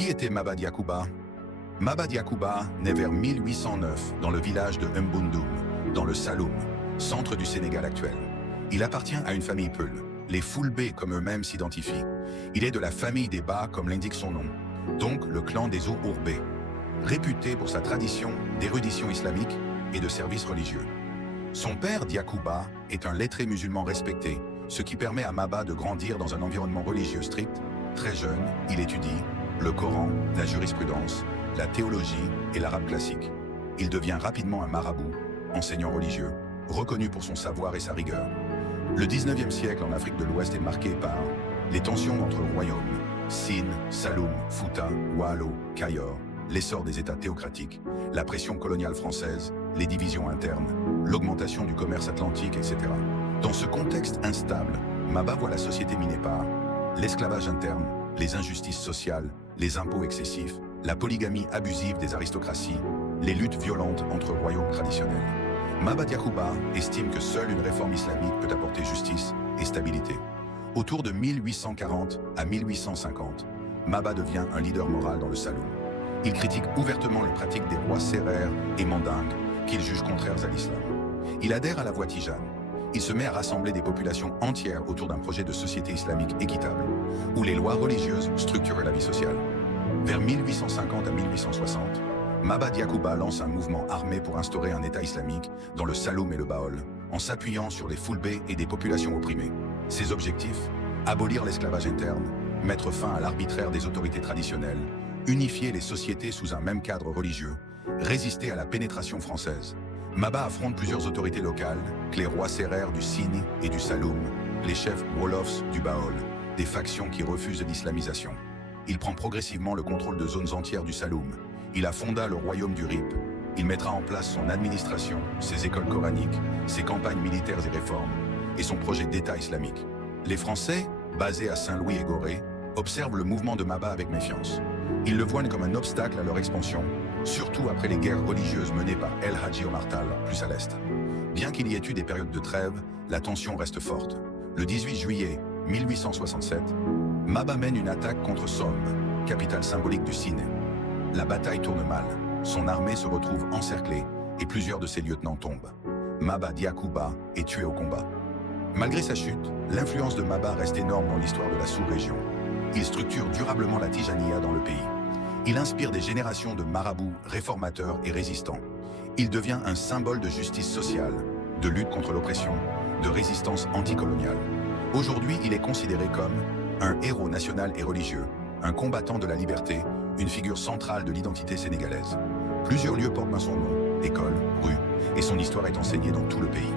Qui était Maba Diakhouba? Maba Diakhouba naît vers 1809 dans le village de Mbundoum, dans le Saloum, centre du Sénégal actuel. Il appartient à une famille Peul, les Fulbe comme eux-mêmes s'identifient. Il est de la famille des Ba comme l'indique son nom, donc le clan des Ourourbé, réputé pour sa tradition d'érudition islamique et de service religieux. Son père Diakhouba est un lettré musulman respecté, ce qui permet à Maba de grandir dans un environnement religieux strict. Très jeune, il étudie le Coran, la jurisprudence, la théologie et l'arabe classique. Il devient rapidement un marabout, enseignant religieux, reconnu pour son savoir et sa rigueur. Le 19e siècle en Afrique de l'Ouest est marqué par les tensions entre royaumes, Sine, Saloum, Fouta, Waalo, Kayor, l'essor des États théocratiques, la pression coloniale française, les divisions internes, l'augmentation du commerce atlantique, etc. Dans ce contexte instable, Maba voit la société minée par l'esclavage interne, les injustices sociales, les impôts excessifs, la polygamie abusive des aristocraties, les luttes violentes entre royaumes traditionnels. Maba Diakhouba estime que seule une réforme islamique peut apporter justice et stabilité. Autour de 1840 à 1850, Maba devient un leader moral dans le Saloum. Il critique ouvertement les pratiques des rois Sérères et Mandingues qu'il juge contraires à l'islam. Il adhère à la voie tijane. Il se met à rassembler des populations entières autour d'un projet de société islamique équitable, où les lois religieuses structuraient la vie sociale. Vers 1850 à 1860, Maba Diakhouba lance un mouvement armé pour instaurer un État islamique dans le Saloum et le Baol, en s'appuyant sur les Fulbe et des populations opprimées. Ses objectifs: abolir l'esclavage interne, mettre fin à l'arbitraire des autorités traditionnelles, unifier les sociétés sous un même cadre religieux, résister à la pénétration française. Maba affronte plusieurs autorités locales, les rois Sérères du Sine et du Saloum, les chefs Wolofs du Baol, des factions qui refusent l'islamisation. Il prend progressivement le contrôle de zones entières du Saloum. Il a fondé le royaume du Rip. Il mettra en place son administration, ses écoles coraniques, ses campagnes militaires et réformes, et son projet d'État islamique. Les Français, basés à Saint-Louis et Gorée, observent le mouvement de Maba avec méfiance. Ils le voient comme un obstacle à leur expansion, surtout après les guerres religieuses menées par El Hadji Omar Tall, plus à l'est. Bien qu'il y ait eu des périodes de trêve, la tension reste forte. Le 18 juillet 1867, Maba mène une attaque contre Somme, capitale symbolique du Sine. La bataille tourne mal, son armée se retrouve encerclée et plusieurs de ses lieutenants tombent. Maba Diakhouba est tué au combat. Malgré sa chute, l'influence de Maba reste énorme dans l'histoire de la sous-région. Il structure durablement la Tijaniya dans le pays. Il inspire des générations de marabouts réformateurs et résistants. Il devient un symbole de justice sociale, de lutte contre l'oppression, de résistance anticoloniale. Aujourd'hui, il est considéré comme un héros national et religieux, un combattant de la liberté, une figure centrale de l'identité sénégalaise. Plusieurs lieux portent son nom, écoles, rues, et son histoire est enseignée dans tout le pays.